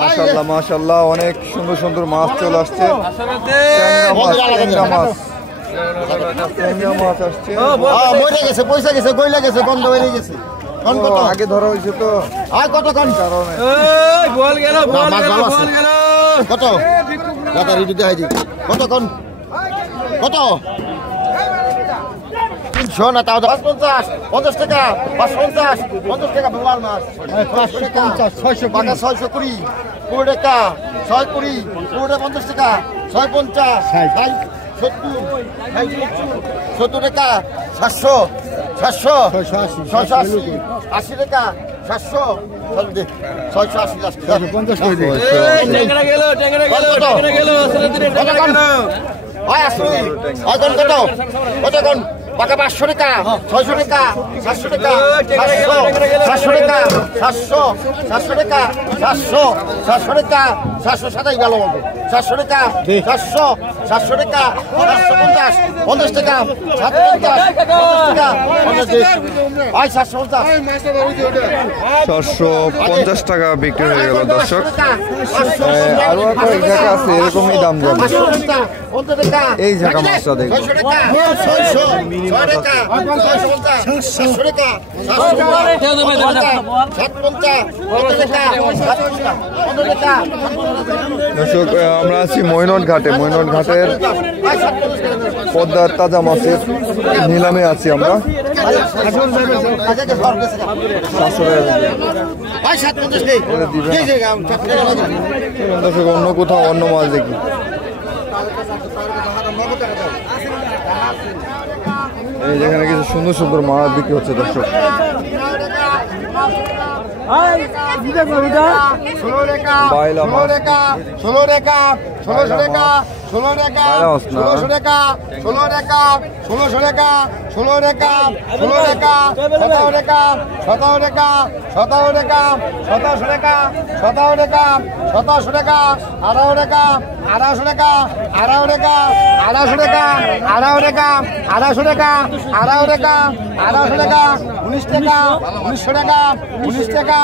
মাশাআল্লাহ মাশাআল্লাহ অনেক সুন্দর সুন্দর মাছ চলে আসছে। পয়সা গেছে গইলা গেছে গন্ধ বেরিয়ে গেছে। আগে ধরা হয়েছে তো কত কন কত কত কন কত 300 না তাও 50 50 টাকা 50 50 টাকা ভগবান মাছ 550 600 টাকা 600 কুড়ি 20 টাকা 620 20 50 টাকা 650 60 70 টাকা 700 700 680 80 টাকা 700 680 লাস্ট 50 করে দিই ট্যাংরা গেল কত কোন পাকা 500 টাকা 600 টাকা 700 টাকা 700 টাকা 700 টাকা 700 টাকা 700 সাদাই গেল 700 টাকা 700 টাকা 50 টাকা 750 টাকা বিক্রি হয়ে গেল দর্শক। আরো কয়েক জায়গা আছে এরকমই দাম যাবে। এই জায়গা মাছটা দেখুন দর্শক, আমরা আছি মৈনট ঘাটে। মৈনট ঘাটের পদ্মার তাজা মাছের নিলামে আছি আমরা। দর্শক অন্য কোথাও অন্য মাছ দেখি। এই যেখানে কিছু সুন্দর সুন্দর মাছ বিক্রি হচ্ছে দর্শক। বাইলা মাছ 16 টাকা 1600 টাকা 16 টাকা 1600 টাকা 16 টাকা 1600 টাকা 16 টাকা 16 টাকা 17 টাকা 17 টাকা 17 টাকা 1700 টাকা 17 টাকা 1700 টাকা 18 টাকা 1800 টাকা 18 টাকা 1800 টাকা 18 টাকা 1800 টাকা 18 টাকা 1800 টাকা 19 টাকা 1900 টাকা 19 টাকা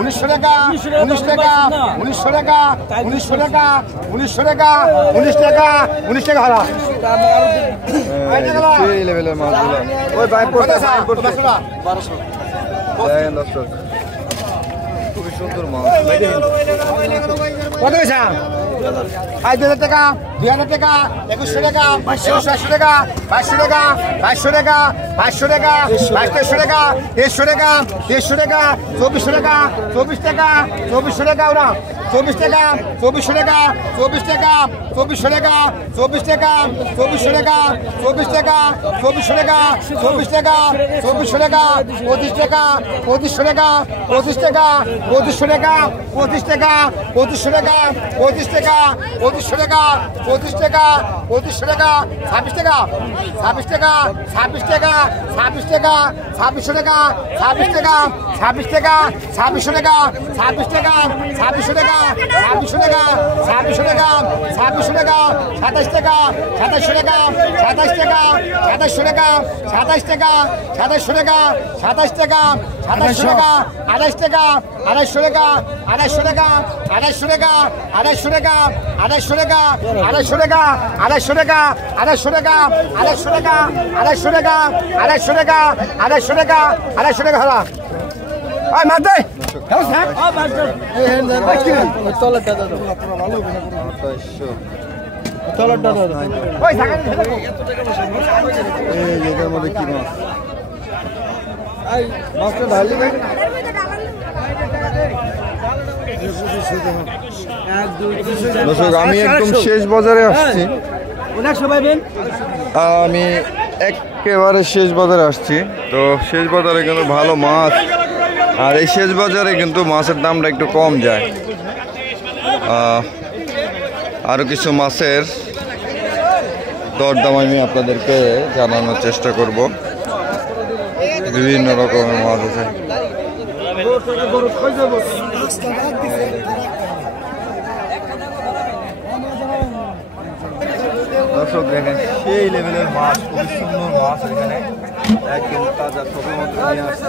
1900 টাকা 19 টাকা 1900 টাকা 1900 টাকা 1900 টাকা 19 টাকা 19 টাকা হারা সেই লেভেলের মাছগুলো ওই বাইক করতে 1200 দেখেন দর্শক, খুবই সুন্দর মাছ। কত পয়সা? 2000 টাকা 2000 টাকা 2100 টাকা 2100 টাকা 2200 টাকা 2200 টাকা 2200 টাকা 2200 টাকা 150 টাকা 150 টাকা 2400 টাকা 24 টাকা 2400 টাকা ওরা 24 টাকা 2400 টাকা 24 টাকা 2400 টাকা 24 টাকা 2400 টাকা 24 টাকা 2400 টাকা 24 টাকা 2400 টাকা 25 টাকা 2500 টাকা 25 টাকা 2500 টাকা 25 টাকা 2500 টাকা 25 টাকা 2500 টাকা 25 টাকা 2500 টাকা 26 টাকা 26 টাকা 26 টাকা 26 টাকা 2600 টাকা 26 টাকা 26 টাকা 2600 টাকা 26 টাকা 2600 টাকা 2600 টাকা 2600 টাকা 2600 টাকা 27 টাকা 2700 টাকা 27 টাকা 2700 টাকা 27 টাকা 2700 টাকা 27 টাকা 2700 টাকা 28 টাকা 2800 টাকা 2800 টাকা 2800 টাকা 2800 টাকা 2800 টাকা 2800 টাকা 2800 টাকা 2800 টাকা 2800 টাকা 2800 টাকা 2800 টাকা 2800 টাকা 2800 টাকা হারা আয় মার দে দর্শক, আমি একদম শেষ বাজারে আসছি। আমি একেবারে শেষ বাজারে আসছি। তো শেষ বাজারে কিন্তু ভালো মাছ, আর এই শেষ বাজারে কিন্তু মাছের দামটা একটু কম যায়। আরও কিছু মাছের দরদাম আমি আপনাদেরকে জানানোর চেষ্টা করব। বিভিন্ন রকমের মাছ আছে। দর্শক দেখেন সেই লেভেলের মাছ, খুবই সুন্দর মাছ এখানে একদম তাজা, সবে মাত্র নিয়ে আসছে।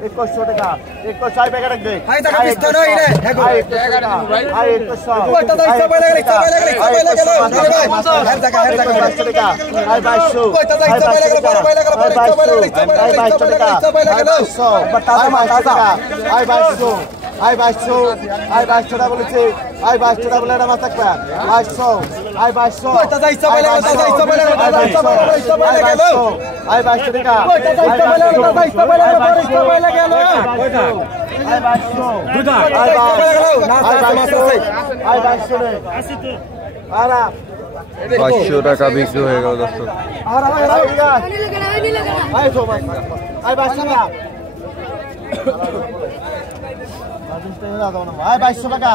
2100 টাকা 2100 প্যাকেট দে আই টাকা বিস্ত নই রে হেগো আই 2100 আই 2100 ওই দাদা ইচ্ছা বাইরে গেল হের টাকা 2200 টাকা আই 2200 ওই দাদা ইচ্ছা বাইরে গেল আই 2200 আই 2200 টাকা বলেছে আই 2200 টাকা বলে এটা মাছ থাকবে 2200 আই 2200 ওই দাদা ইচ্ছা বাইরে গেল আই 2200 টাকা ওই দাদা ইচ্ছা বাইরে গেল আই 2200 দুটা না মাছ আছে আই 2200 রে আরা 500 টাকা বিক্রি হয়ে গেল দর্শক। আই তো মাছ আই 2200 টাকা আই 2200 টাকা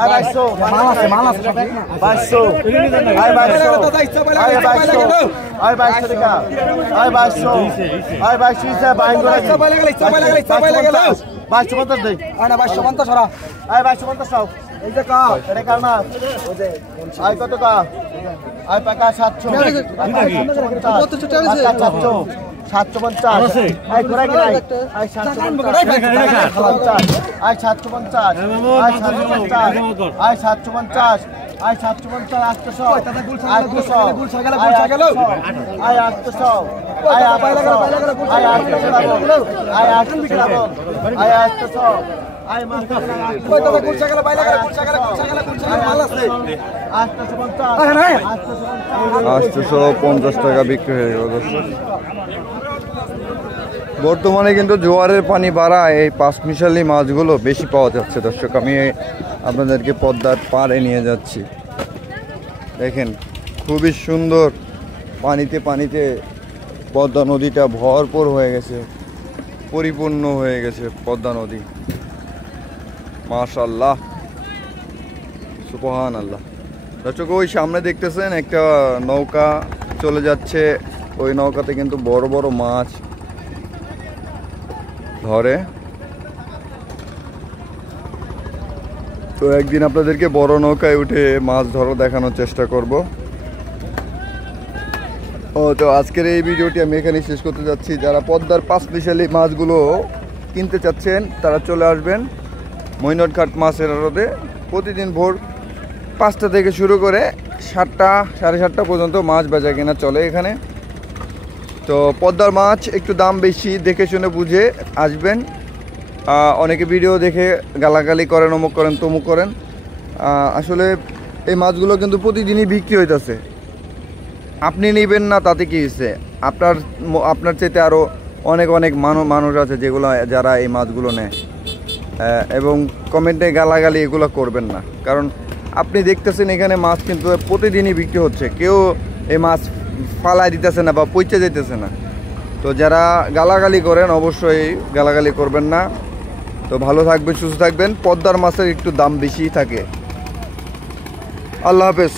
আই 2200 মাল আছে 2200 আই 2200 আই 2200 আই 2200 টাকা আই 2200 আই 2200 ইসা বাইঙ্গো ইচ্ছা বাইরে গেল 2250 দে আনা 250 সরা আই 2250 এই যে কা এটা কার না আই কত কা আই পাকা 700 750 আই ঘোরা কি নাই I 750 I 750 I 750 I 750 I 750 800 I 800 I 800 I 800 I 800 I master ওই দাদা গুলছা গেল বাইরে গেল মাল আছে 850 টাকা বিক্রি হয়ে গেল দর্শক। বর্তমানে কিন্তু জোয়ারের পানি বাড়ায় এই পাঁচমিশালি মাছগুলো বেশি পাওয়া যাচ্ছে দর্শক। আমি আপনাদেরকে পদ্মার পাড়ে নিয়ে যাচ্ছি, দেখেন খুবই সুন্দর পানিতে পানিতে পদ্মা নদীটা ভরপুর হয়ে গেছে, পরিপূর্ণ হয়ে গেছে পদ্মা নদী। মাশাআল্লাহ, সুবহানাল্লাহ। দর্শক ওই সামনে দেখতেছেন একটা নৌকা চলে যাচ্ছে, ওই নৌকাতে কিন্তু বড় বড় মাছ ধরে। তো একদিন আপনাদেরকে বড় নৌকায় উঠে মাছ ধরা দেখানোর চেষ্টা করব। তো আজকের এই ভিডিওটি আমি এখানে শেষ করতে যাচ্ছি। যারা পদ্মার পাঁচমিশালি মাছগুলো কিনতে চাচ্ছেন তারা চলে আসবেন মৈনটঘাট মাছের আড়তে। প্রতিদিন ভোর 5টা থেকে শুরু করে 7টা সাড়ে 7টা পর্যন্ত মাছ বেচা কেনা চলে এখানে। তো পদ্মার মাছ একটু দাম বেশি, দেখে শুনে বুঝে আসবেন। অনেকে ভিডিও দেখে গালাগালি করেন, অমুক করেন তমুক করেন। আসলে এই মাছগুলো কিন্তু প্রতিদিনই বিক্রি হইতেছে। আপনি নেবেন না তাতে কি হয়েছে, আপনার চাইতে আরও অনেক অনেক মানুষ আছে যেগুলো যারা এই মাছগুলো নেয়। এবং কমেন্টে গালাগালি এগুলো করবেন না, কারণ আপনি দেখতেছেন এখানে মাছ কিন্তু প্রতিদিনই বিক্রি হচ্ছে, কেউ এই মাছ ফালাই দিতেছে না বা পচে যেতেছে না। তো যারা গালাগালি করেন অবশ্যই গালাগালি করবেন না। তো ভালো থাকবেন, সুস্থ থাকবেন। পদ্মার মাছের একটু দাম বেশি থাকে। আল্লাহ হাফেজ।